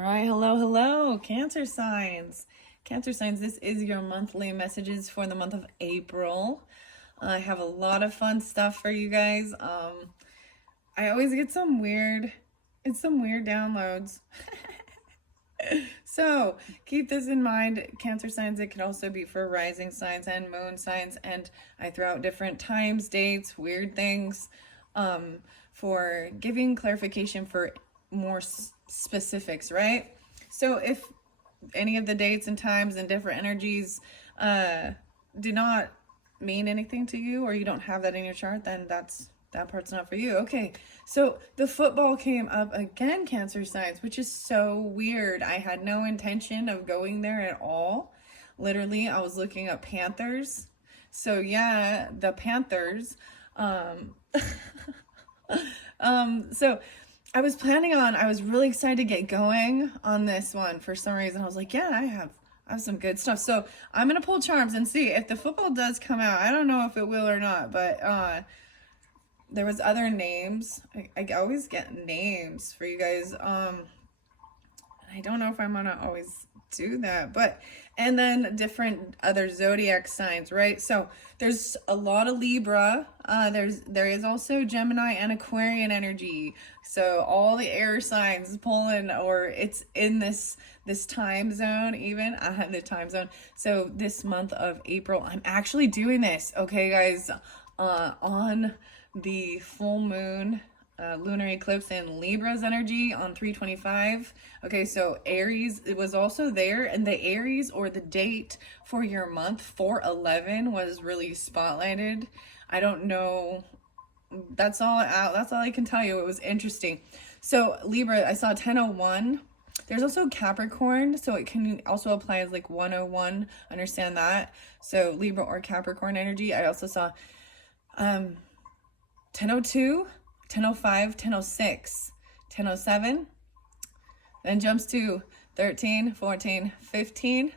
right, hello, Cancer signs. Cancer signs, this is your monthly messages for the month of April. I have a lot of fun stuff for you guys. I always get some weird downloads. So keep this in mind. Cancer signs, it can also be for rising signs and moon signs, and I throw out different times, dates, weird things, for giving clarification for more specifics, right? So if any of the dates and times and different energies do not mean anything to you, or you don't have that in your chart, then that part's not for you. Okay, so the football came up again, Cancer signs, which is so weird. I had no intention of going there at all. Literally, I was looking up Panthers. So yeah, the Panthers. So I was really excited to get going on this one for some reason. I was like, yeah, I have some good stuff. So I'm going to pull charms and see if the football does come out. I don't know if it will or not, but there was other names. I always get names for you guys. I don't know if I'm gonna always do that, but and then different other zodiac signs, right? So there's a lot of Libra. There is also Gemini and Aquarian energy. So all the air signs pulling, or it's in this time zone. Even I have the time zone. So this month of April, I'm actually doing this. Okay, guys, on the full moon, lunar eclipse in Libra's energy on 3/25. Okay, so Aries, it was also there, and the Aries, or the date for your month 4/11, was really spotlighted. I don't know. That's all I can tell you. It was interesting. So Libra, I saw 1001. There's also Capricorn, so it can also apply as like 101. Understand that? So Libra or Capricorn energy. I also saw 1002, 1005, 1006, 1007, then jumps to 13, 14, 15,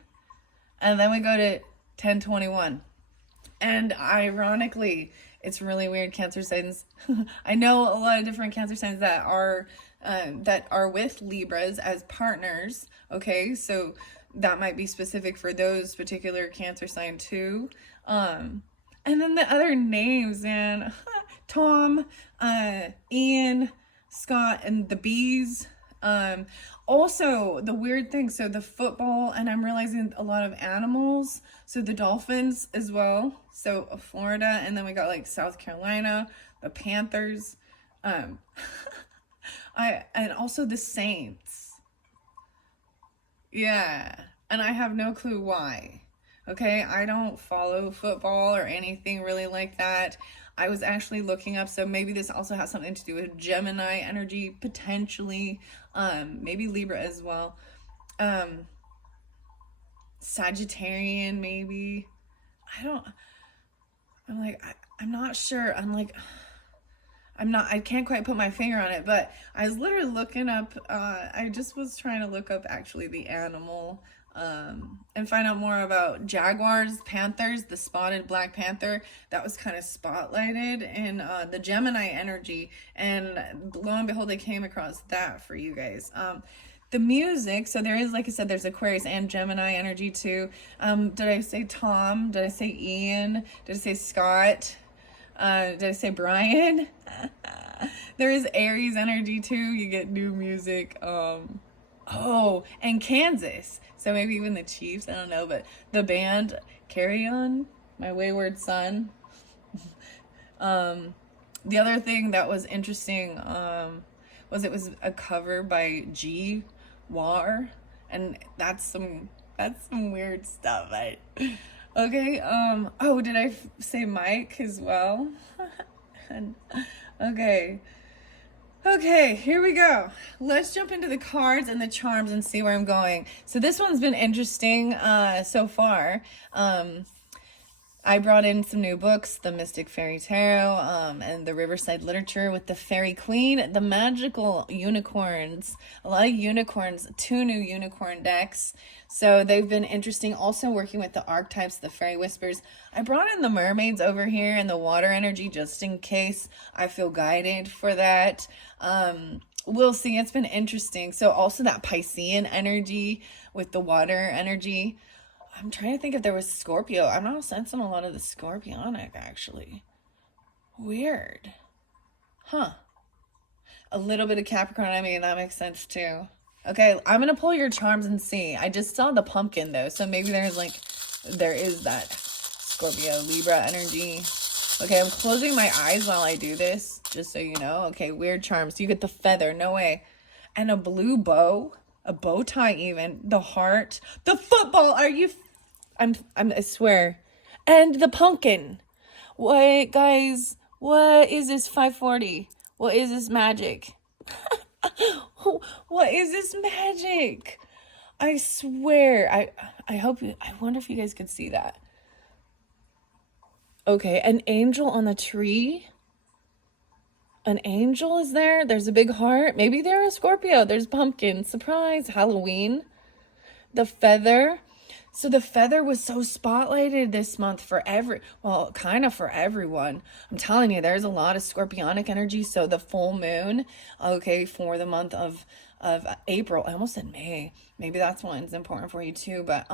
and then we go to 1021. And ironically, it's really weird, Cancer signs. I know a lot of different Cancer signs that are with Libras as partners. Okay, so that might be specific for those particular Cancer sign too. And then the other names, man. Tom, Ian, Scott, and the bees. Also, the weird thing, so the football, and I'm realizing a lot of animals. So the dolphins as well. So Florida, and then we got like South Carolina, the Panthers. And also the Saints. Yeah, and I have no clue why. Okay, I don't follow football or anything really like that. I was actually looking up, so maybe this also has something to do with Gemini energy, potentially, maybe Libra as well, Sagittarian maybe. I'm not sure. I can't quite put my finger on it, but I was literally looking up, I just was trying to look up actually the animal, and find out more about jaguars, panthers, the spotted black panther. That was kind of spotlighted in the Gemini energy, and lo and behold, I came across that for you guys. The music, so there is, like I said, there's Aquarius and Gemini energy too. Did I say Tom? Did I say Ian? Did I say Scott? Did I say Brian? There is Aries energy too. You get new music. Oh, and Kansas. So maybe even the Chiefs. I don't know, but the band Carry On, My Wayward Son. The other thing that was interesting was it was a cover by G War, and that's some weird stuff. Okay, oh, did I say Mike as well? Okay, here we go. Let's jump into the cards and the charms and see where I'm going. So this one's been interesting so far. I brought in some new books, the Mystic Fairy Tarot, and the Riverside Literature with the Fairy Queen, the magical unicorns, a lot of unicorns, 2 new unicorn decks. So they've been interesting. Also working with the archetypes, the Fairy Whispers. I brought in the mermaids over here and the water energy just in case I feel guided for that. we'll see. It's been interesting. So also that Piscean energy with the water energy. I'm trying to think if there was Scorpio. I'm not sensing a lot of the Scorpionic, actually. Weird. Huh. A little bit of Capricorn. I mean, that makes sense too. Okay, I'm gonna pull your charms and see. I just saw the pumpkin though, so maybe there is that Scorpio Libra energy. Okay, I'm closing my eyes while I do this, just so you know. Okay, weird charms. You get the feather, no way. And a blue bow, a bow tie even, the heart, the football. I swear. And the pumpkin. What, guys? What is this 540? What is this magic? What is this magic? I swear. I wonder if you guys could see that. Okay, an angel on the tree. An angel is there. There's a big heart. Maybe they're a Scorpio. There's pumpkin. Surprise. Halloween. The feather. So the feather was so spotlighted this month for kind of for everyone. I'm telling you, there's a lot of Scorpionic energy. So the full moon, okay, for the month of April. I almost said May. Maybe that's one's important for you too. But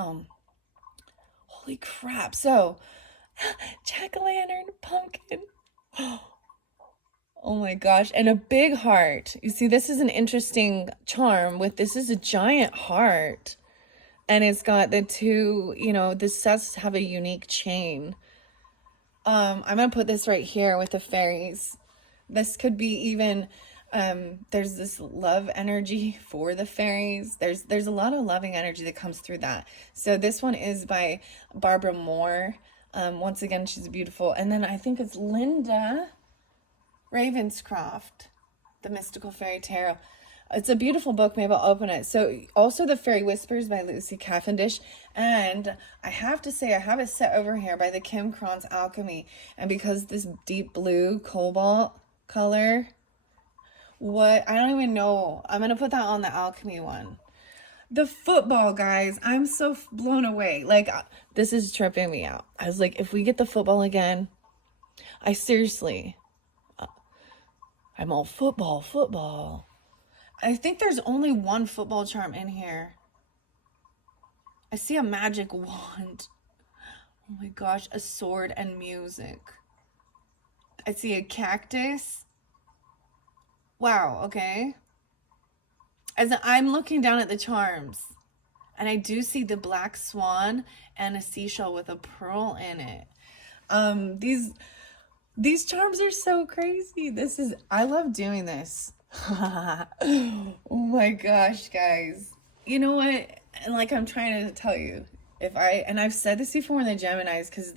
holy crap. So jack-o'-lantern, pumpkin. Oh my gosh. And a big heart. You see, this is an interesting charm this is a giant heart. And it's got the two, this does have a unique chain. I'm going to put this right here with the fairies. This could be even, there's this love energy for the fairies. There's a lot of loving energy that comes through that. So this one is by Barbara Moore. Once again, she's beautiful. And then I think it's Linda Ravenscroft, The Mystical Fairy Tarot. It's a beautiful book. Maybe I'll open it. So also The Fairy Whispers by Lucy Cavendish. And I have to say, I have it set over here by the Kim Krans Alchemy. And because this deep blue cobalt color, I don't even know. I'm going to put that on the Alchemy one. The football, guys. I'm so blown away. This is tripping me out. I was like, if we get the football again, I'm all football. I think there's only one football charm in here. I see a magic wand. Oh my gosh, a sword and music. I see a cactus. Wow, okay. I'm looking down at the charms, and I do see the black swan and a seashell with a pearl in it. These charms are so crazy. I love doing this. Oh my gosh, guys. You know what? And I'm trying to tell you, I've said this before in the Geminis, because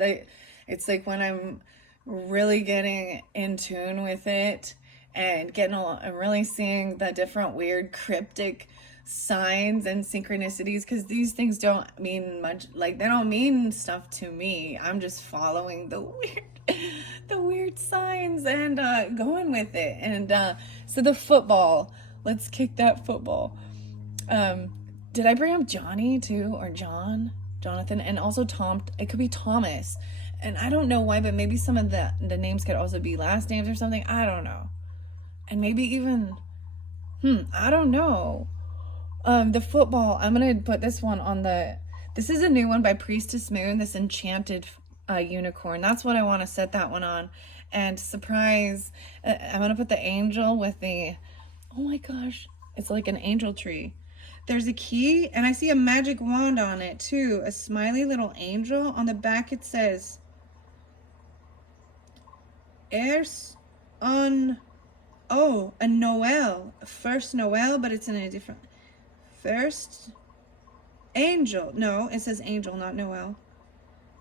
it's like when I'm really getting in tune with it and I'm really seeing the different weird cryptic signs and synchronicities, because these things don't mean much. They don't mean stuff to me. I'm just following the weird signs and going with it. And so the football, let's kick that football. Did I bring up Johnny too, or Jonathan, and also Tom? It could be Thomas, and I don't know why, but maybe some of the names could also be last names or something. I don't know. And maybe even I don't know. The football, I'm gonna put this one on this is a new one by Priestess Moon, this enchanted unicorn. That's what I want to set that one on. And surprise, I'm gonna put the angel with oh my gosh, it's like an angel tree. There's a key, and I see a magic wand on it too, a smiley little angel. On the back it says Ers on a Noel, first Noel, but it's in a different first angel. No, it says angel, not Noel.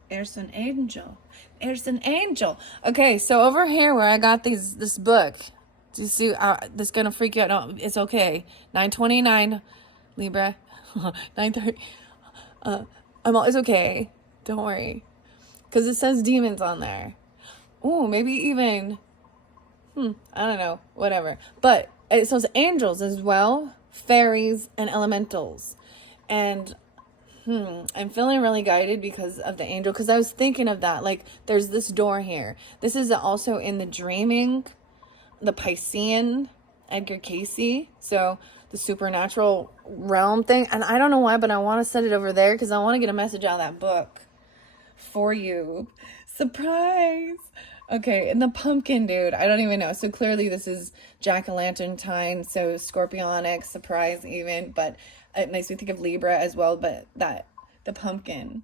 There's an angel. There's an angel. Okay, so over here where I got this book, do you see? This is gonna freak you out. No, it's okay. 9:29, Libra. 9:30. It's okay. Don't worry, because it says demons on there. Oh, maybe even. I don't know. Whatever. But it says angels as well, fairies and elementals, and. I'm feeling really guided because of the angel, because I was thinking of that. There's this door here. This is also in the dreaming, the Piscean Edgar Casey. So the supernatural realm thing. And I don't know why, but I want to set it over there because I want to get a message out of that book for you. Surprise! Okay, and the pumpkin, dude, I don't even know. So clearly this is jack-o'-lantern time, so scorpionic, surprise even, but it makes me think of Libra as well, but the pumpkin.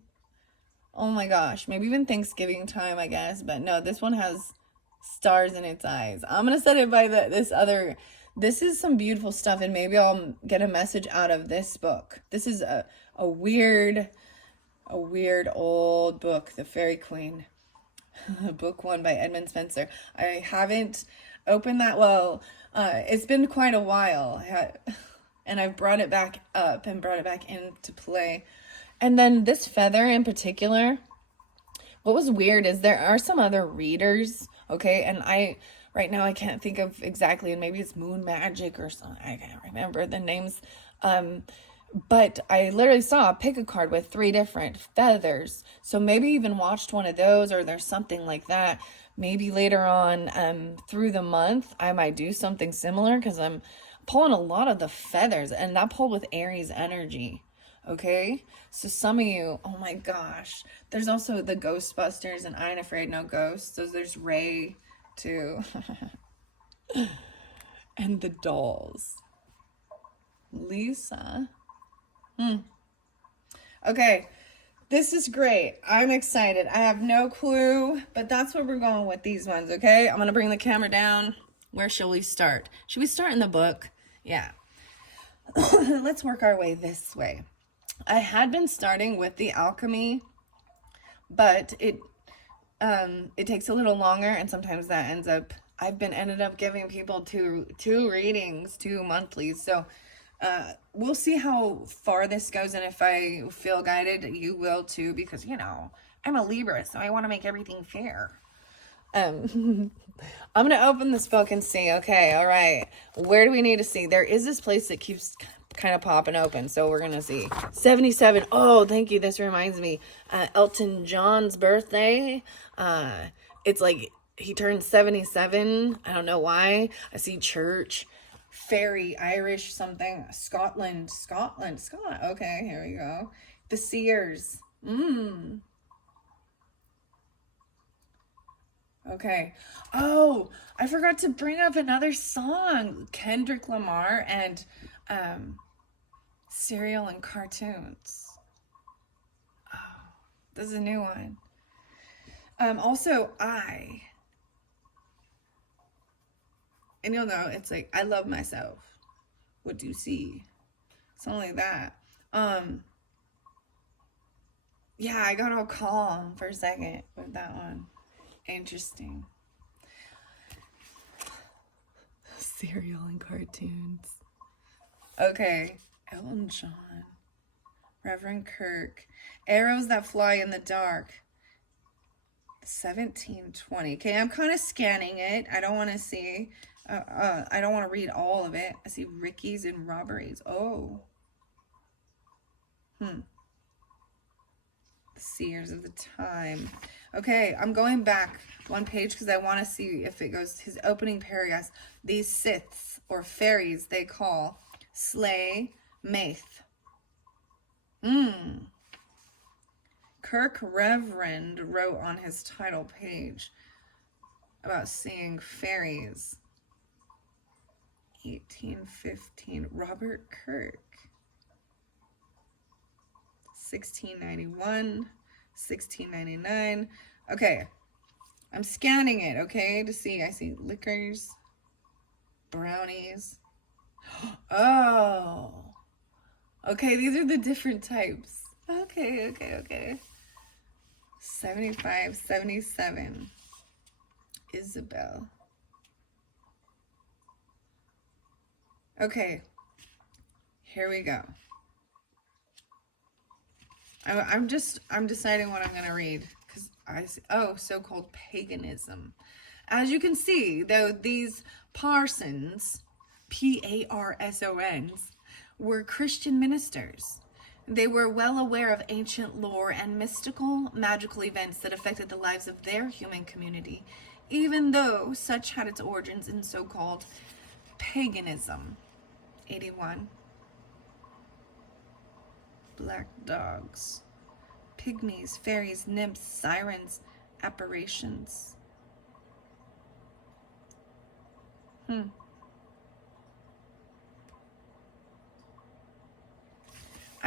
Oh my gosh, maybe even Thanksgiving time, I guess, but no, this one has stars in its eyes. I'm gonna set it by this is some beautiful stuff, and maybe I'll get a message out of this book. This is a weird old book, The Fairy Queen. Book 1 by Edmund Spenser. I haven't opened that. Well, it's been quite a while, and I've brought it back up and brought it back into play. And then this feather in particular, what was weird is there are some other readers, okay, and right now I can't think of exactly, and maybe it's Moon Magic or something, I can't remember the names, but I literally saw a pick a card with 3 different feathers. So maybe even watched one of those, or there's something like that. Maybe later on through the month, I might do something similar because I'm pulling a lot of the feathers, and that pulled with Aries energy. Okay, so some of you, oh my gosh, there's also the Ghostbusters and I Ain't Afraid No Ghosts. So there's Ray too. And the dolls. Lisa. Okay, this is great. I'm excited. I have no clue, but that's where we're going with these ones, okay? I'm going to bring the camera down. Where shall we start? Should we start in the book? Yeah. Let's work our way this way. I had been starting with the alchemy, but it takes a little longer, and sometimes that ends up, ended up giving people two readings, 2 monthlies, so we'll see how far this goes, and if I feel guided, you will too, because, you know, I'm a Libra, so I want to make everything fair. I'm going to open this book and see, okay, all right, where do we need to see? There is this place that keeps kind of popping open, so we're going to see. 77, oh, thank you, this reminds me, Elton John's birthday, it's like, he turned 77, I don't know why, I see church, fairy, Irish, something, Scotland, okay, here we go, the Seers, okay. Oh, I forgot to bring up another song. Kendrick Lamar and Cereal and Cartoons. Oh, this is a new one. Also, and you'll know, it's like, I love myself. What do you see? Something like that. Yeah, I got all calm for a second with that one. Interesting. Cereal and Cartoons. Okay. Elton John. Reverend Kirk. Arrows That Fly in the Dark. 1720. Okay, I'm kind of scanning it. I don't want to see. I don't want to read all of it. I see Rickies and robberies. Oh. The Seers of the Time. Okay, I'm going back one page because I want to see if it goes. His opening paragraph. These Siths, or fairies, they call Slay Maith. Kirk Reverend wrote on his title page about seeing fairies. 1815. Robert Kirk. 1691. 1699. Okay. I'm scanning it, okay, to see. I see liquors, brownies. Oh. Okay, these are the different types. Okay. 75, 77. Isabel. Okay. Here we go. I'm deciding what I'm going to read. Because I see, so-called paganism. As you can see, though, these parsons, Parsons, were Christian ministers. They were well aware of ancient lore and mystical, magical events that affected the lives of their human community, even though such had its origins in so-called Paganism, 81. Black dogs, pygmies, fairies, nymphs, sirens, apparitions. I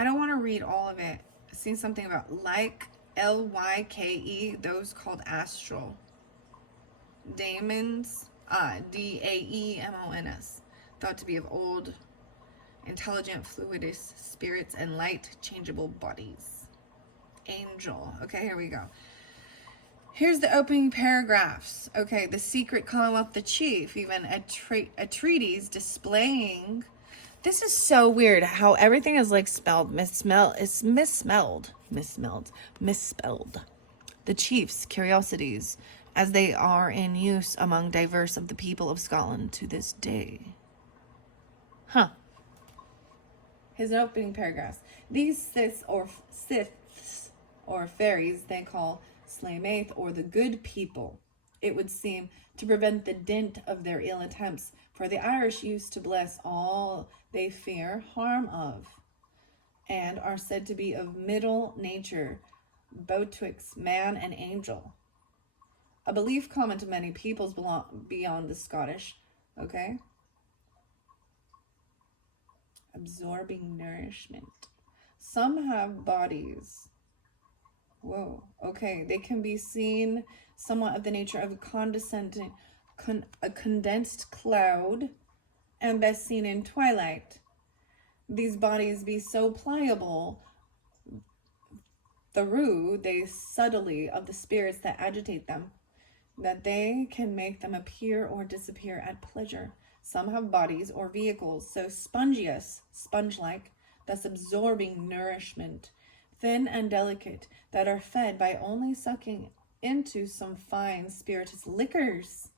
don't want to read all of it. I've seen something about Lyke, those called astral. Daemons, Daemons, thought to be of old, intelligent, fluidous spirits and light, changeable bodies. Angel. Okay, here we go. Here's the opening paragraphs. Okay, the secret Commonwealth, the chief, even a treatise displaying. This is so weird how everything is like spelled, it's misspelled. The chief's curiosities, as they are in use among diverse of the people of Scotland to this day. His opening paragraphs. These Siths or fairies they call Slaymaith, or the good people, it would seem, to prevent the dint of their ill attempts, for the Irish used to bless all they fear harm of, and are said to be of middle nature, betwixt man and angel. A belief common to many peoples beyond the Scottish. Okay? Absorbing nourishment. Some have bodies. Whoa. Okay. They can be seen somewhat of the nature of a condensed cloud, and best seen in twilight. These bodies be so pliable through they subtly of the spirits that agitate them, that they can make them appear or disappear at pleasure. Some have bodies or vehicles so sponge-like, thus absorbing nourishment, thin and delicate, that are fed by only sucking into some fine spirituous liquors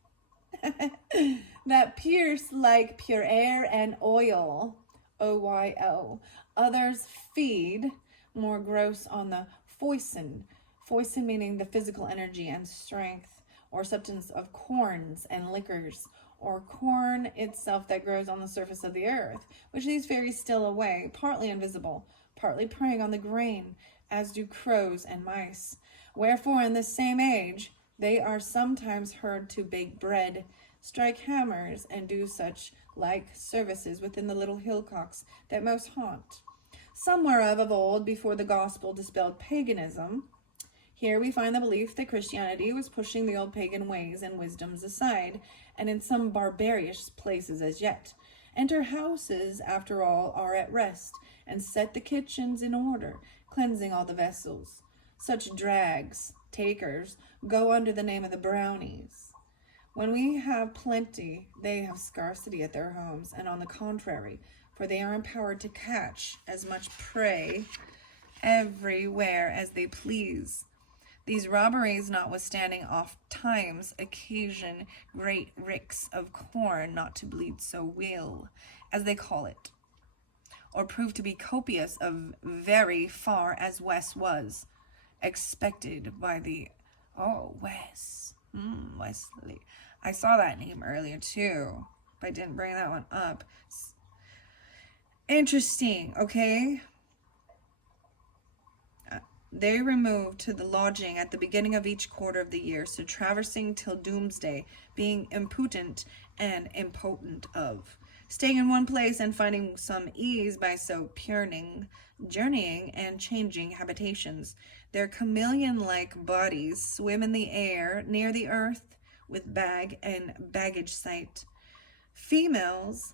that pierce like pure air and oil, OYO. Others feed more gross on the foison meaning the physical energy and strength or substance of corns and liquors, or corn itself that grows on the surface of the earth, which these fairies steal away, partly invisible, partly preying on the grain, as do crows and mice. Wherefore in this same age they are sometimes heard to bake bread, strike hammers, and do such like services within the little hillocks that most haunt. Some whereof of old, before the gospel dispelled paganism. Here we find the belief that Christianity was pushing the old pagan ways and wisdoms aside, and in some barbarous places as yet. Enter houses, after all, are at rest, and set the kitchens in order, cleansing all the vessels. Such drags, takers, go under the name of the brownies. When we have plenty, they have scarcity at their homes, and on the contrary, for they are empowered to catch as much prey everywhere as they please. These robberies notwithstanding oft times occasion great ricks of corn not to bleed so well, as they call it, or prove to be copious of very far as Wes was expected by the Wesley. I saw that name earlier too, but I didn't bring that one up. Interesting, okay? They removed to the lodging at the beginning of each quarter of the year, so traversing till doomsday, being impotent and impotent of. Staying in one place and finding some ease by so journeying and changing habitations. Their chameleon-like bodies swim in the air near the earth with bag and baggage sight. Fey males,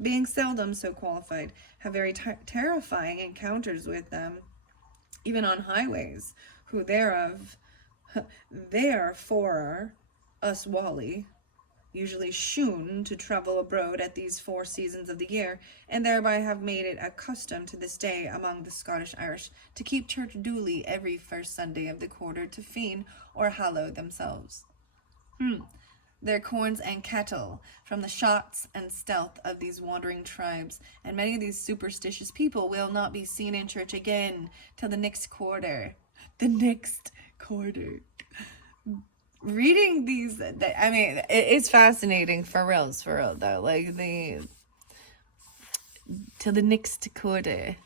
being seldom so qualified, have very terrifying encounters with them, even on highways, who therefore us Wally, usually shoon to travel abroad at these 4 seasons of the year, and thereby have made it a custom to this day among the Scottish Irish to keep church duly every first Sunday of the quarter to feen or hallow themselves. Their corns and cattle, from the shots and stealth of these wandering tribes, and many of these superstitious people will not be seen in church again till the next quarter. reading these, I mean, it's fascinating for real though. Like to the next quarter.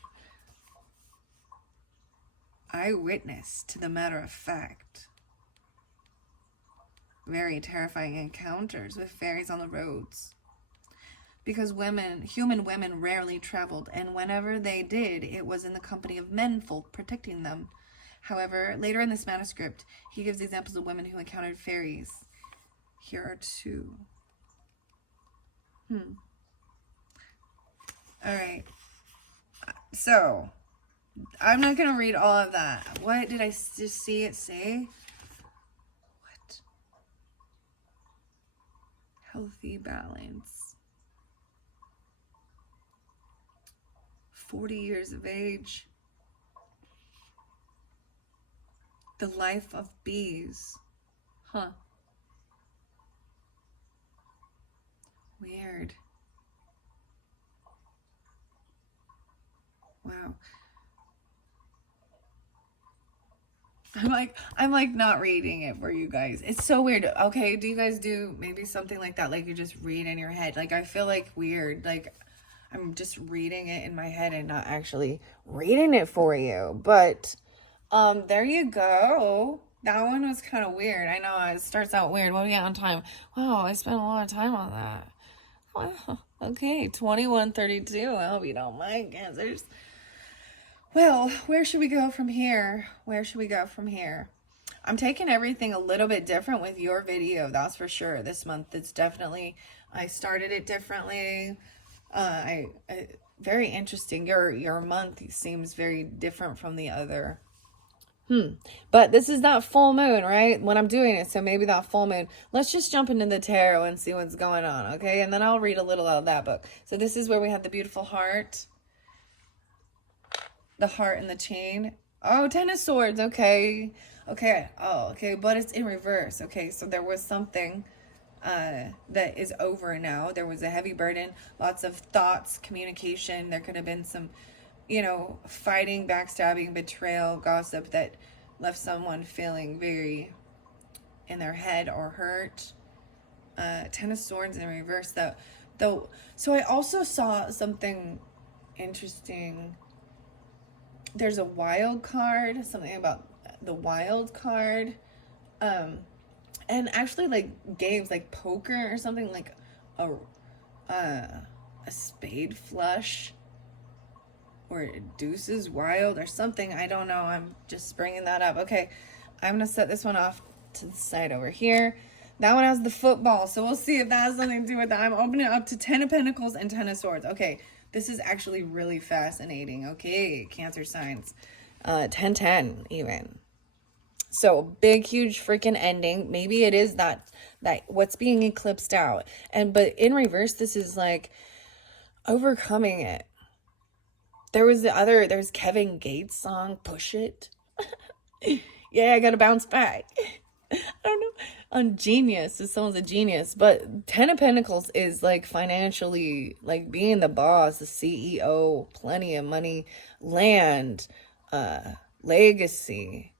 Eyewitness to the matter of fact. Very terrifying encounters with fairies on the roads. Because human women rarely traveled, and whenever they did, it was in the company of menfolk protecting them. However, later in this manuscript, he gives examples of women who encountered fairies. Here are two. Alright. So, I'm not going to read all of that. What did I just see it say? What? Healthy balance. 40 years of age. The life of bees. Huh. Weird. Wow. I'm like not reading it for you guys. It's so weird. Okay, do you guys do maybe something like that? Like you just read in your head. Like I feel like weird. Like I'm just reading it in my head and not actually reading it for you. But there you go. That one was kind of weird. I know it starts out weird. What do we got on time? Wow, I spent a lot of time on that. Wow. Okay, 21:32. I hope you don't mind, Cancers. Well, where should we go from here? Where should we go from here? I'm taking everything a little bit different with your video, that's for sure. This month, it's definitely, I started it differently. Very interesting. Your month seems very different from the other. But this is that full moon, right? When I'm doing it, so maybe that full moon. Let's just jump into the tarot and see what's going on, okay? And then I'll read a little out of that book. So this is where we have the beautiful heart. The heart and the chain. Oh, 10 of swords. Okay. Okay. Oh, okay. But it's in reverse. Okay. So there was something that is over now. There was a heavy burden, lots of thoughts, communication. There could have been some, fighting, backstabbing, betrayal, gossip that left someone feeling very in their head or hurt. 10 of swords in reverse though. So I also saw something interesting. There's a wild card, something about the wild card. And actually like games like poker or something, like a spade flush or deuces wild or something. I don't know. I'm just bringing that up. Okay. I'm going to set this one off to the side over here. That one has the football. So we'll see if that has something to do with that. I'm opening it up to 10 of Pentacles and 10 of Swords. Okay. This is actually really fascinating. Okay, Cancer signs. 10-10 even. So big, huge freaking ending. Maybe it is that what's being eclipsed out. But in reverse, this is like overcoming it. There's Kevin Gates song, Push It. Yeah, I gotta bounce back. I don't know. On Genius, if someone's a genius, but 10 of Pentacles is like financially, like being the boss, the CEO, plenty of money, land, legacy,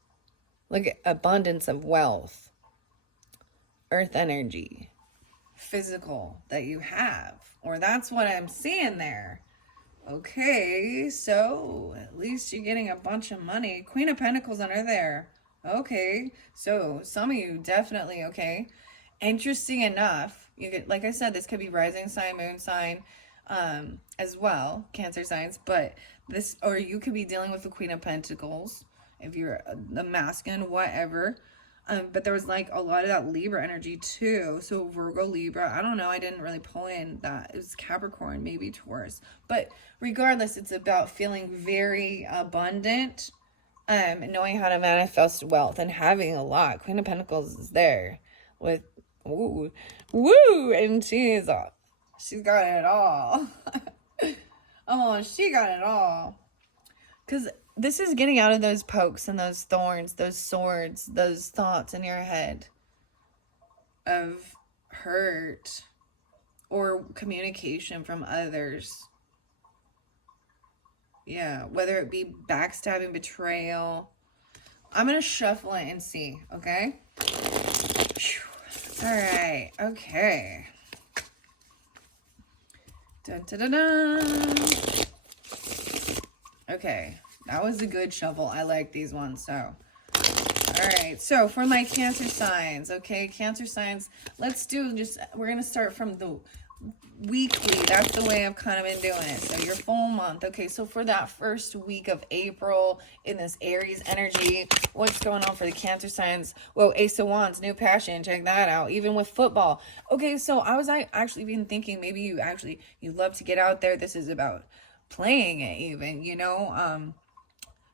like abundance of wealth, earth energy, physical that you have, or that's what I'm seeing there. Okay, so at least you're getting a bunch of money. Queen of Pentacles under there. Okay, so some of you definitely, okay. Interesting enough, you could, like I said, this could be rising sign, moon sign, as well, Cancer signs, but this, or you could be dealing with the Queen of Pentacles, if you're the masculine, whatever. But there was like a lot of that Libra energy too. So Virgo, Libra, I don't know. I didn't really pull in that. It was Capricorn, maybe Taurus. But regardless, it's about feeling very abundant, knowing how to manifest wealth and having a lot. Queen of Pentacles is there with, woo, and she's got it all. Oh, she got it all. Because this is getting out of those pokes and those thorns, those swords, those thoughts in your head of hurt or communication from others. Yeah, whether it be backstabbing, betrayal. I'm going to shuffle it and see, okay? right. Okay. Dun, dun, dun, dun. Okay. That was a good shuffle. I like these ones. So, all right. So for my Cancer signs, okay, Cancer signs, let's do just, we're going to start from the weekly. That's the way I've kind of been doing it. So your full month. Okay, so for that first week of April in this Aries energy, what's going on for the Cancer signs? Well, Ace of Wands, new passion, check that out. Even with football. Okay, so I actually been thinking maybe you love to get out there. This is about playing it even,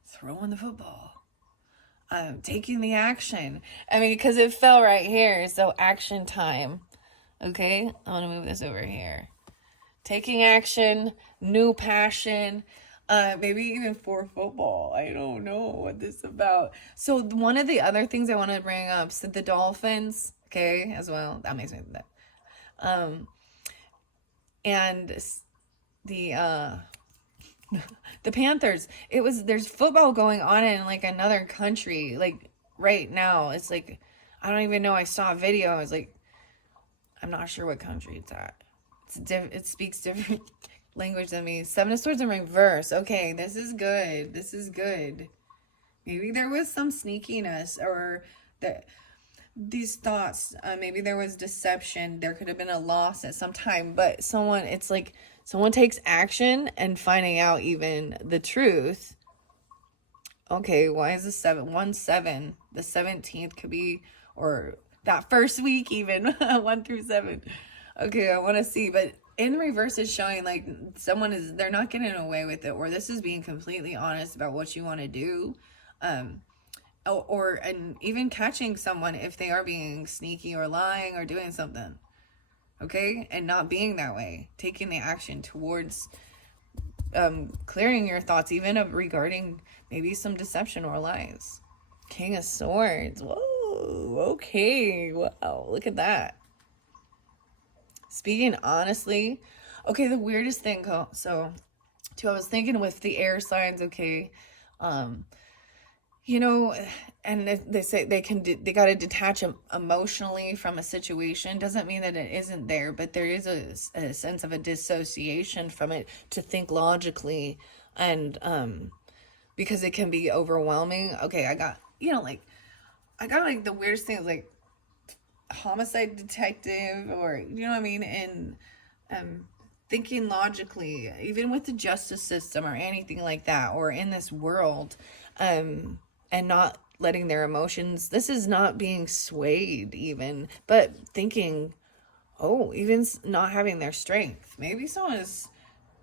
throwing the football. Taking the action. I mean, because it fell right here. So action time. Okay, I want to move this over here. Taking action, new passion, maybe even for football. I don't know what this is about. So one of the other things I want to bring up is the Dolphins, okay, as well. That makes me that. And the the Panthers. There's football going on in like another country, like right now. It's like I don't even know. I saw a video. I was like, I'm not sure what country it's at. It speaks different language than me. Seven of Swords in reverse. Okay, this is good. This is good. Maybe there was some sneakiness or these thoughts. Maybe there was deception. There could have been a loss at some time. But it's like someone takes action and finding out even the truth. Okay, why is the 7? The 17th could be, or that first week even 1 through 7. Okay, I want to see, but in reverse is showing like they're not getting away with it, or this is being completely honest about what you want to do, and even catching someone if they are being sneaky or lying or doing something. Okay, and not being that way, taking the action towards clearing your thoughts even regarding maybe some deception or lies. King of Swords. Whoa, okay, wow, look at that. Speaking honestly, okay, the weirdest thing, so I was thinking with the air signs, okay, and they say they got to detach emotionally from a situation. Doesn't mean that it isn't there, but there is a sense of a dissociation from it to think logically, and because it can be overwhelming. Okay, I got like the weirdest things, like homicide detective, or you know what I mean, and thinking logically, even with the justice system or anything like that, or in this world, and not letting their emotions, this is not being swayed even, but thinking, even not having their strength. Maybe someone is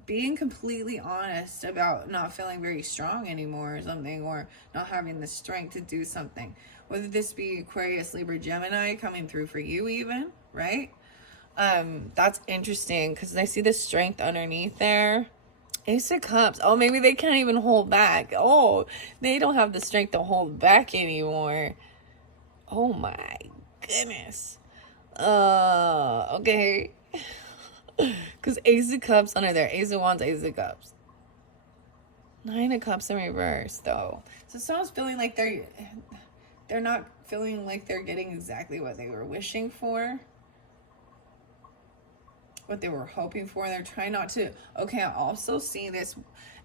being completely honest about not feeling very strong anymore or something, or not having the strength to do something. Whether this be Aquarius, Libra, Gemini coming through for you even, right? That's interesting because I see the strength underneath there. Ace of Cups. Oh, maybe they can't even hold back. Oh, they don't have the strength to hold back anymore. Oh my goodness. Okay. Because Ace of Cups under there. Ace of Wands, Ace of Cups. 9 of Cups in reverse, though. So someone's feeling like they're not feeling like they're getting exactly what they were wishing for. What they were hoping for. They're trying not to. Okay, I also see this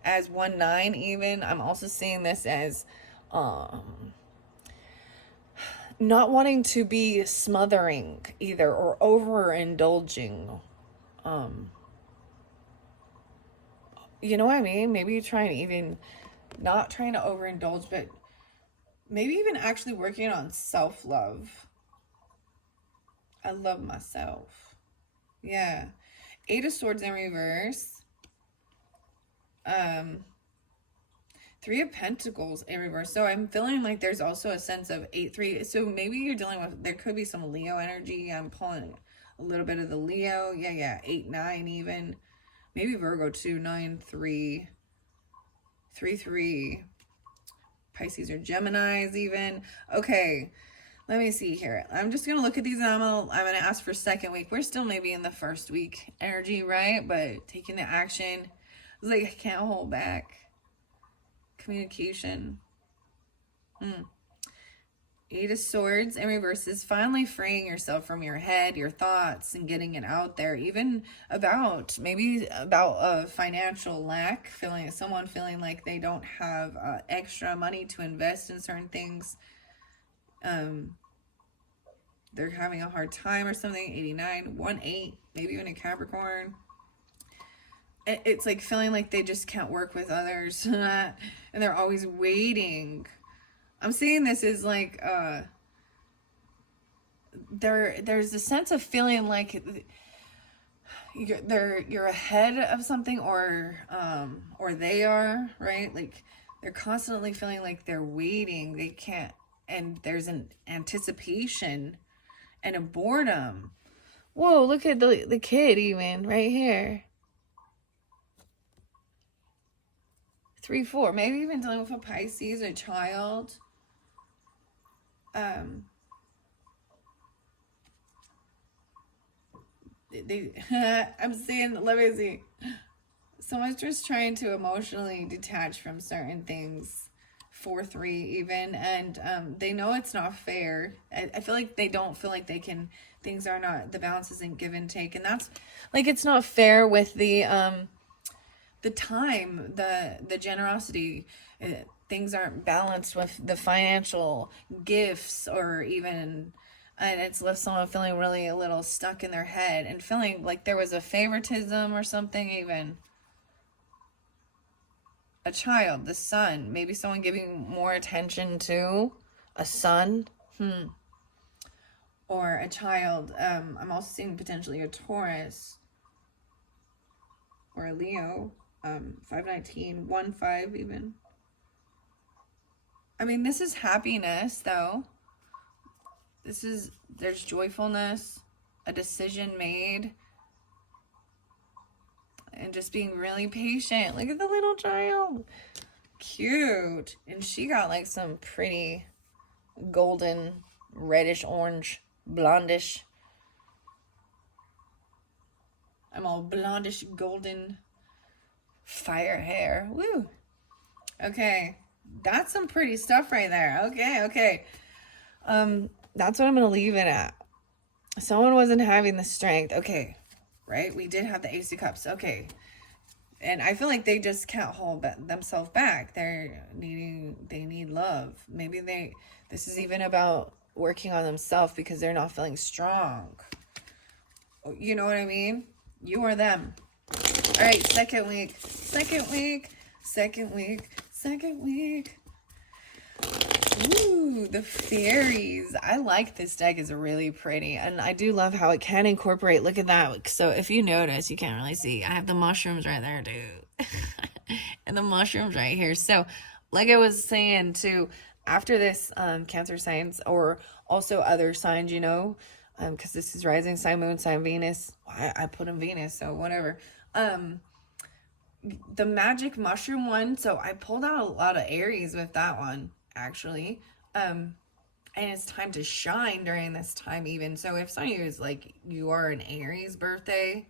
as 1-9 even. I'm also seeing this as not wanting to be smothering either, or overindulging. You know what I mean? Maybe not trying to overindulge, but maybe even actually working on self-love. I love myself. Yeah. 8 of Swords in reverse. 3 of Pentacles in reverse. So I'm feeling like there's also a sense of 8-3. So maybe you're dealing with, there could be some Leo energy. I'm pulling a little bit of the Leo. Yeah. 8-9 even. Maybe Virgo too. 9-3. 3-3. Pisces or Geminis even. Okay. Let me see here. I'm just going to look at these, and I'm going to ask for second week. We're still maybe in the first week energy, right? But taking the action. It's like I can't hold back. Communication. Eight of Swords in reverse is finally freeing yourself from your head, your thoughts, and getting it out there. Even maybe about a financial lack, someone feeling like they don't have extra money to invest in certain things. They're having a hard time or something. 89, 1-8, maybe even a Capricorn. It's like feeling like they just can't work with others and they're always waiting. I'm seeing this as like there's a sense of feeling like you're ahead of something, or they are, right? Like they're constantly feeling like they're waiting, they can't, and there's an anticipation and a boredom. Whoa, look at the kid even right here. 3-4, maybe even dealing with a Pisces, a child. I'm seeing, let me see. Someone's just trying to emotionally detach from certain things. 4-3 even, and they know it's not fair. I feel like they don't feel like they can, things are not, the balance isn't give and take, and that's like, it's not fair with the time, the generosity. Things aren't balanced with the financial gifts, or even, and it's left someone feeling really a little stuck in their head and feeling like there was a favoritism or something. Even a child, the son, maybe someone giving more attention to a son, or a child. I'm also seeing potentially a Taurus or a Leo. 5-19, 1-5 even. I mean, this is happiness though. There's joyfulness, a decision made, and just being really patient. Look at the little child. Cute. And she got like some pretty golden, reddish, orange, blondish. I'm all blondish, golden, fire hair. Woo. Okay. That's some pretty stuff right there. Okay. That's what I'm going to leave it at. Someone wasn't having the strength. Okay. Right? We did have the Ace of Cups. Okay. And I feel like they just can't hold themselves back. They need love. Maybe this is even about working on themselves because they're not feeling strong. You know what I mean? You or them. All right, second week. Ooh, the fairies. I like this deck. Is really pretty, and I do love how it can incorporate. Look at that. So if you notice, you can't really see, I have the mushrooms right there, dude. And the mushrooms right here. So like I was saying too, after this, Cancer signs, or also other signs, because this is rising sign, moon sign, Venus. I put in Venus, so whatever. The magic mushroom one, so I pulled out a lot of Aries with that one, actually. And it's time to shine during this time even. So if some of you is like, you are an Aries birthday,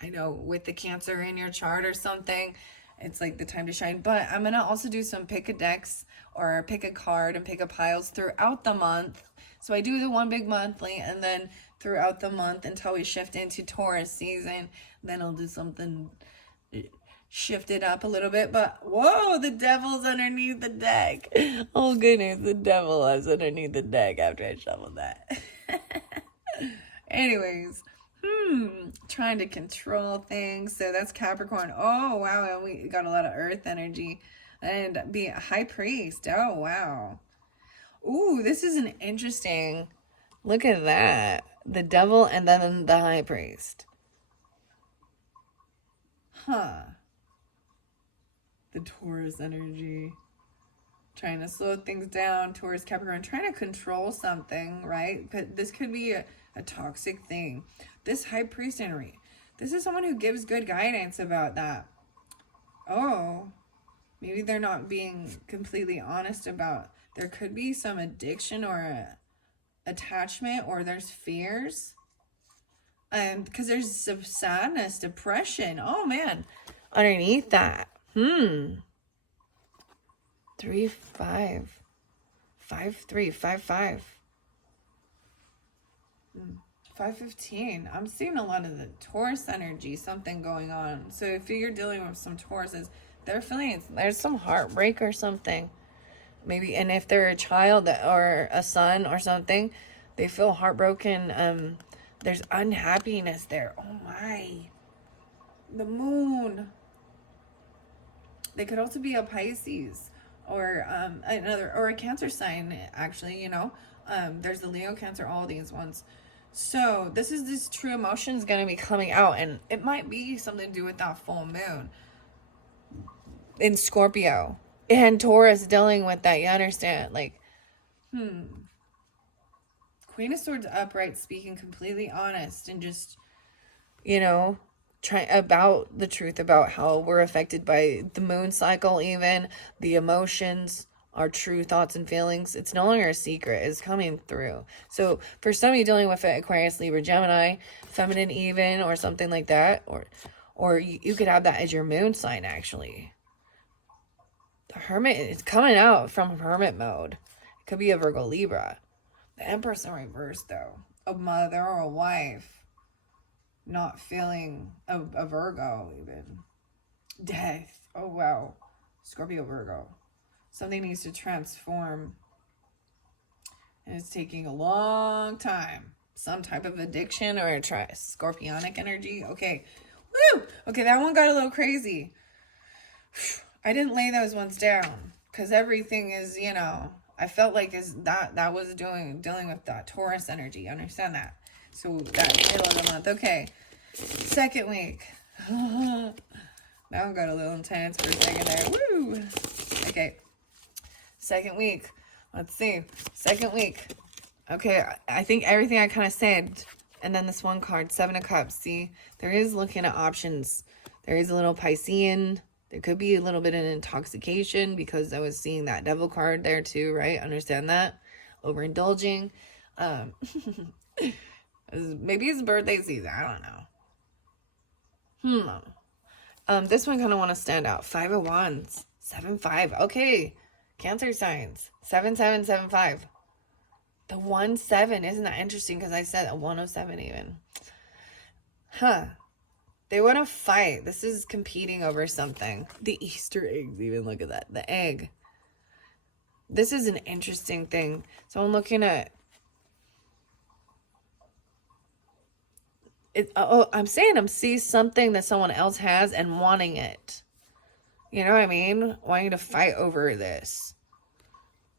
I know with the Cancer in your chart or something, it's like the time to shine. But I'm going to also do some pick a decks, or pick a card and pick a piles throughout the month. So I do the one big monthly, and then throughout the month until we shift into Taurus season, then I'll do something, shift it up a little bit. But whoa, the devil's underneath the deck. Oh goodness, the devil is underneath the deck after I shuffled that. Anyways, trying to control things. So that's Capricorn. Oh wow, and we got a lot of earth energy. And be a high priest. Oh wow. Ooh, this is an interesting, look at that. The devil and then the high priest. The Taurus energy. Trying to slow things down. Taurus, Capricorn. Trying to control something, right? But this could be a toxic thing. This high priest energy. This is someone who gives good guidance about that. Oh. Maybe they're not being completely honest about, there could be some addiction or a attachment, or there's fears. Because there's some sadness, depression. Oh man. Underneath that. 3, 5. 5-3, 5-5. 5-15. I'm seeing a lot of the Taurus energy, something going on. So if you're dealing with some Tauruses, they're feeling there's some heartbreak or something. Maybe, and if they're a child or a son or something, they feel heartbroken. There's unhappiness there. Oh my. The moon. They could also be a Pisces or another, or a Cancer sign, actually, there's the Leo, Cancer, all these ones. So this true emotion is going to be coming out, and it might be something to do with that full moon in Scorpio and Taurus dealing with that. You understand? Like, Queen of Swords upright, speaking completely honest and just, trying about the truth about how we're affected by the moon cycle, even the emotions, our true thoughts and feelings. It's no longer a secret. It's coming through. So for some of you dealing with it, Aquarius, Libra, Gemini, feminine even, or something like that, or you could have that as your moon sign, actually. The Hermit is coming out from Hermit mode. It could be a Virgo, Libra. The Empress in reverse, though. A mother or a wife not feeling a Virgo, even. Death. Oh, wow. Scorpio, Virgo. Something needs to transform. And it's taking a long time. Some type of addiction or a scorpionic energy. Okay. Woo! Okay, that one got a little crazy. I didn't lay those ones down. Because everything is, I felt like that was dealing with that Taurus energy. Understand that? So that middle of the month. Okay. Second week. That one got a little intense for a second there. Woo! Okay. Second week. Let's see. Second week. Okay. I think everything I kind of said. And then this one card, Seven of Cups. See, there is looking at options. There is a little Piscean. There could be a little bit of intoxication because I was seeing that Devil card there too, right? Understand that? Overindulging. Maybe it's birthday season. I don't know. This one kind of want to stand out. 5 of Wands. 7-5. Okay. Cancer signs. 7-7-7-5. The 1-7. Isn't that interesting? Because I said a 107 even. They want to fight. This is competing over something. The Easter eggs, even. Look at that. The egg. This is an interesting thing. So I'm looking at it. I'm saying I'm seeing something that someone else has and wanting it. You know what I mean? Wanting to fight over this.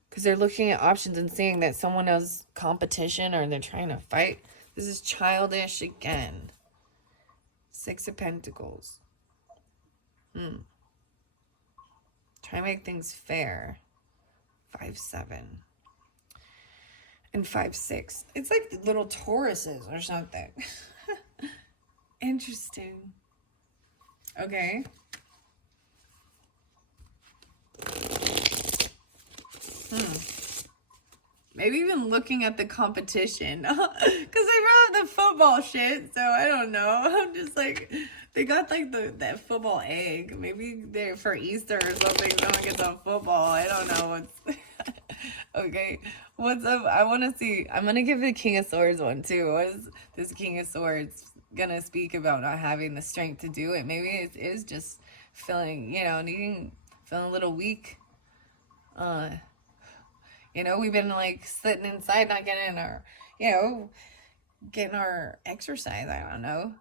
Because they're looking at options and seeing that someone else competition or they're trying to fight. This is childish again. 6 of Pentacles. Try to make things fair. 5-7. And 5-6. It's like little Tauruses or something. Interesting. Okay. Maybe even looking at the competition. Because they brought up the football shit, so I don't know. I'm just like, they got like that football egg. Maybe they're for Easter or something. Someone gets on football. I don't know what's... Okay, what's up? I want to see. I'm going to give the King of Swords one too. What is this King of Swords going to speak about not having the strength to do it? Maybe it is just feeling, feeling a little weak. We've been like sitting inside, not getting our, getting our exercise. I don't know.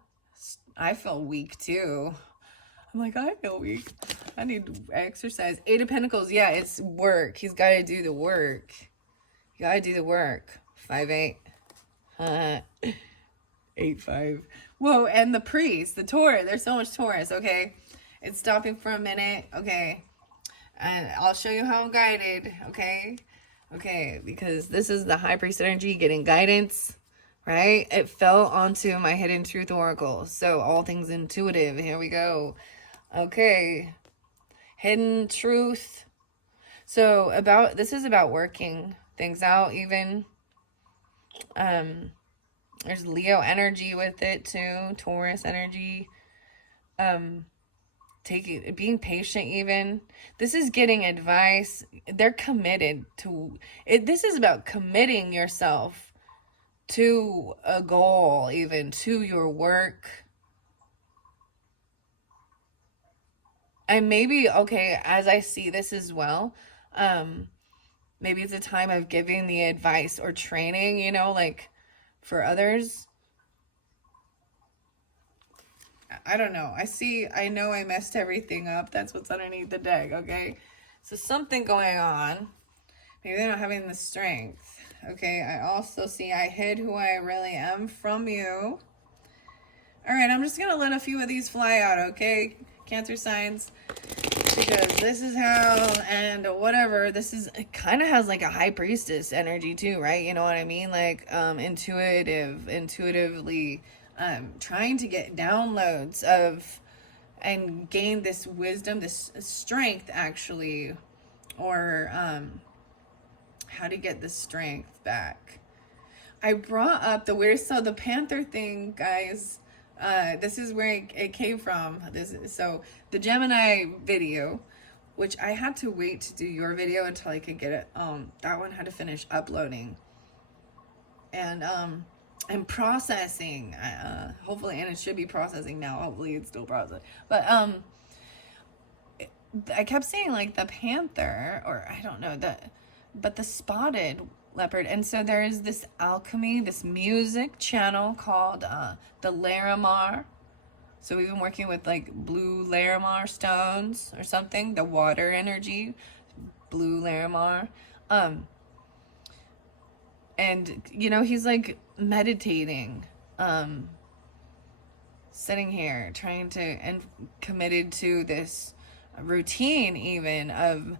I feel weak too. I'm like, I feel weak. I need exercise. 8 of Pentacles. Yeah, it's work. He's got to do the work. You got to do the work. 5-8. 8-5. Whoa, and the priest, the Taurus. There's so much Taurus, okay? It's stopping for a minute, okay? And I'll show you how I'm guided, okay? Okay, because this is the High Priest energy getting guidance, right? It fell onto my Hidden Truth Oracle. So all things intuitive. Here we go. Okay. Hidden Truth. So this is about working things out even. There's Leo energy with it too. Taurus energy. being patient even. This is getting advice. They're committed to it. This is about committing yourself to a goal, even to your work. And maybe, okay, as I see this as well, maybe it's a time of giving the advice or training, you know, like for others. I don't know. I know I messed everything up. That's what's underneath the deck, okay? So something going on. Maybe they're not having the strength. Okay, I also see I hid who I really am from you. All right, I'm just going to let a few of these fly out, okay? Cancer signs. Because this is how, and whatever, it kind of has like a high priestess energy too, right? You know what I mean? Like intuitively trying to get downloads of and gain this wisdom, this strength actually, or how to get the strength back. I brought up the weirdest, so the panther thing, guys. This is where it came from. So the Gemini video, which I had to wait to do your video until I could get it. That one had to finish uploading, and processing. Hopefully, and it should be processing now. Hopefully, it's still processing. But I kept saying like the panther, or I don't know but the spotted leopard. And so there is this alchemy, this music channel called the Larimar. So we've been working with like blue Larimar stones or something, the water energy, blue Larimar. And you know, he's like meditating, sitting here trying to, and committed to this routine even of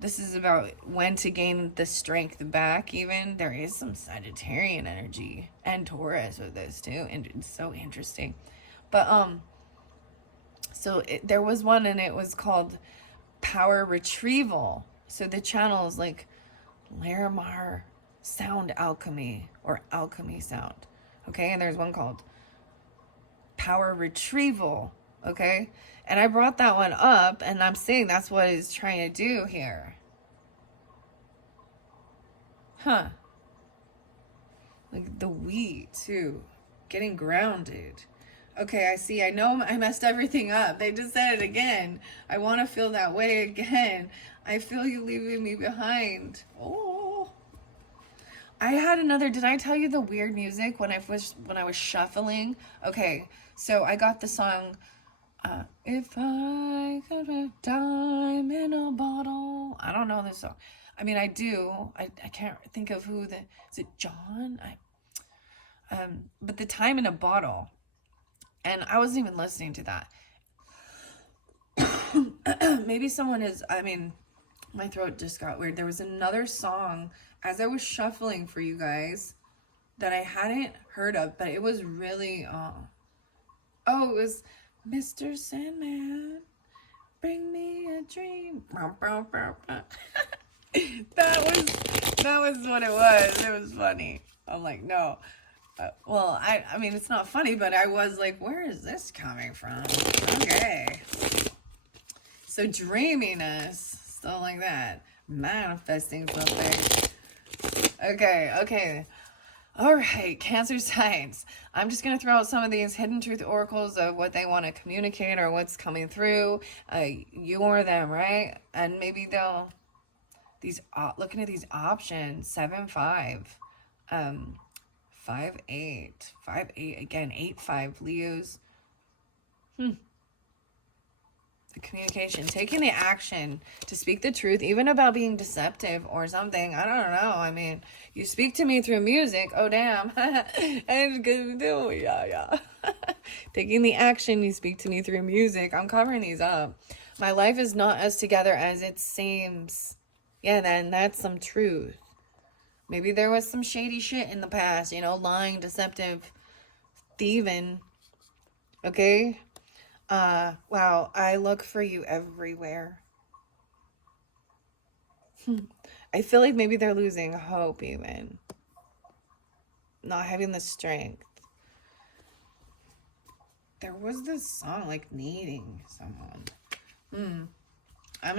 this is about when to gain the strength back. Even there is some Sagittarian energy and Taurus with this too, and it's so interesting. But so there was one, and it was called Power Retrieval. So the channel is like Larimar Sound Alchemy, or Alchemy Sound, okay? And there's one called Power Retrieval, okay? And I brought that one up, and I'm saying that's what it's trying to do here. Huh. Like the wheat, too. Getting grounded. Okay, I see. I know I messed everything up. They just said it again. I want to feel that way again. I feel you leaving me behind. Oh. I had another, did I tell you the weird music when I was shuffling? Okay, so I got the song, If I Could Have Time in a Bottle. I don't know this song. I mean, I do. I can't think of who is it John? But the Time in a Bottle. And I wasn't even listening to that. Maybe someone is, I mean, my throat just got weird. There was another song as I was shuffling for you guys that I hadn't heard of, but it was really, it was Mr. Sandman, bring me a dream. That was what it was. It was funny. I'm like, no. Well, I mean, it's not funny, but I was like, where is this coming from? Okay. So dreaminess, stuff like that. Manifesting something. Okay. All right, Cancer signs. I'm just going to throw out some of these hidden truth oracles of what they want to communicate or what's coming through. You or them, right? And maybe they'll, looking at these options, 7-5, 5-8, 5-8, again, 8-5, Leos. The communication, taking the action to speak the truth, even about being deceptive or something. I don't know. I mean, you speak to me through music. Oh, damn. And yeah. Taking the action, you speak to me through music. I'm covering these up. My life is not as together as it seems. Yeah, then that's some truth. Maybe there was some shady shit in the past, you know, lying, deceptive, thieving. Okay? Wow, I look for you everywhere. I feel like maybe they're losing hope even. Not having the strength. there was this song like needing someone. I'm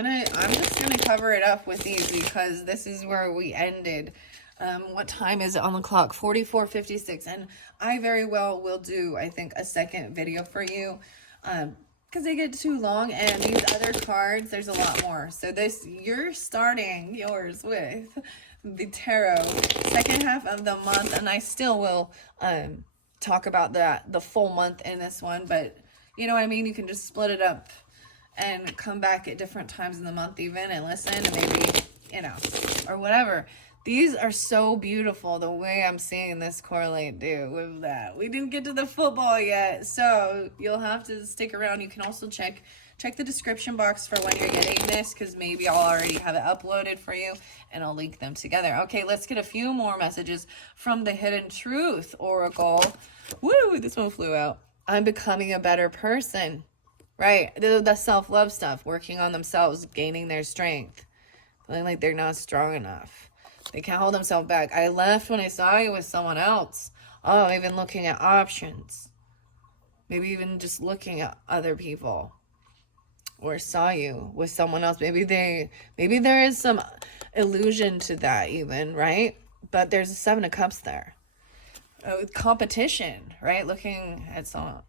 just gonna cover it up with these because this is where we ended. What time is it on the clock? 44:56, and I very well will do, I think, a second video for you, because they get too long, and these other cards, there's a lot more. So you're starting yours with the tarot second half of the month, and I still will talk about the full month in this one, but you know what I mean? You can just split it up and come back at different times in the month even and listen, and maybe, you know, or whatever. These are so beautiful, the way I'm seeing this correlate, dude, with that. We didn't get to the football yet, so you'll have to stick around. You can also check the description box for when you're getting this, because maybe I'll already have it uploaded for you, and I'll link them together. Okay, let's get a few more messages from the Hidden Truth Oracle. Woo, this one flew out. I'm becoming a better person. Right, the self-love stuff, working on themselves, gaining their strength, feeling like they're not strong enough. They can't hold themselves back. I left when I saw you with someone else. Oh, even looking at options. Maybe even just looking at other people. Or saw you with someone else. Maybe there is some illusion to that even, right? But there's a 7 of Cups there. Competition, right? Looking at someone.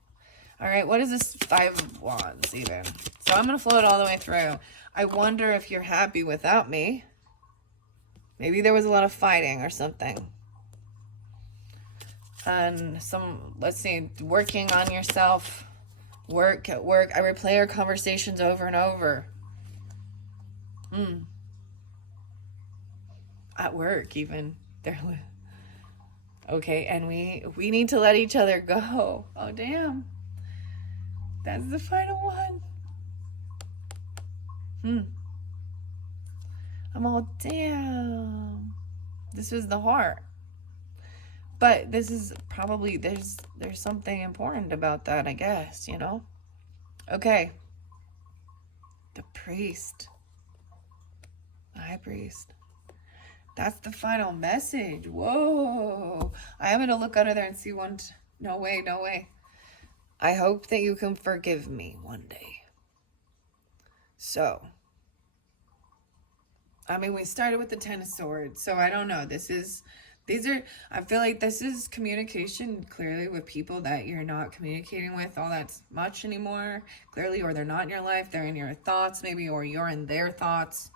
All right, what is this 5 of Wands even? So I'm going to flow it all the way through. I wonder if you're happy without me. Maybe there was a lot of fighting or something. And let's see, working on yourself. Work at work. I replay our conversations over and over. At work even. Okay, and we need to let each other go. Oh, damn. That's the final one. I'm all, damn. This was the heart. But this is probably, there's something important about that, I guess, you know? Okay. The priest. The high priest. That's the final message. Whoa. I am going to look under there and see one. No way, no way. I hope that you can forgive me one day. So, I mean, we started with the 10 of Swords, so I don't know. I feel like this is communication clearly with people that you're not communicating with all that much anymore, clearly, or they're not in your life, they're in your thoughts maybe, or you're in their thoughts.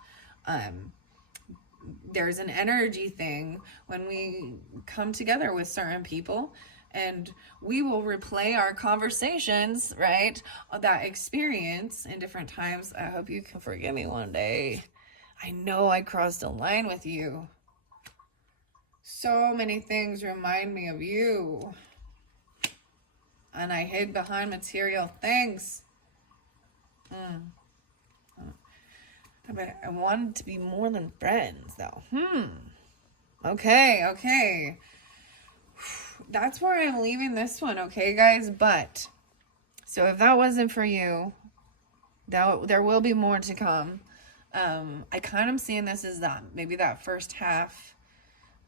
There's an energy thing when we come together with certain people, and we will replay our conversations, right? That experience in different times. I hope you can forgive me one day. I know I crossed a line with you. So many things remind me of you. And I hid behind material things. But I wanted to be more than friends, though. Okay. That's where I'm leaving this one, okay, guys? But, so if that wasn't for you, there will be more to come. I kind of seeing this as maybe that first half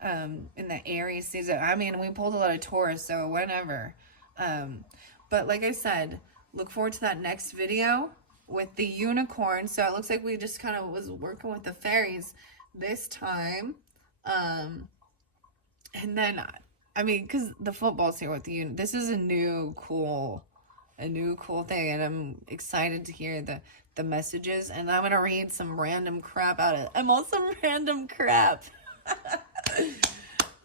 in the Aries season. I mean, we pulled a lot of Taurus, so whenever. But like I said, look forward to that next video with the unicorn. So it looks like we just kind of was working with the fairies this time. And then, I mean, because the football's here with the this is a new cool thing, and I'm excited to hear the messages, and I'm gonna read some random crap out of it. I'm on some random crap.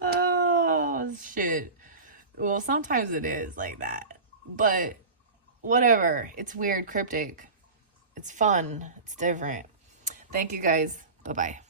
Oh shit. Well, sometimes it is like that, but whatever. It's weird, cryptic. It's fun. It's different. Thank you guys. Bye-bye.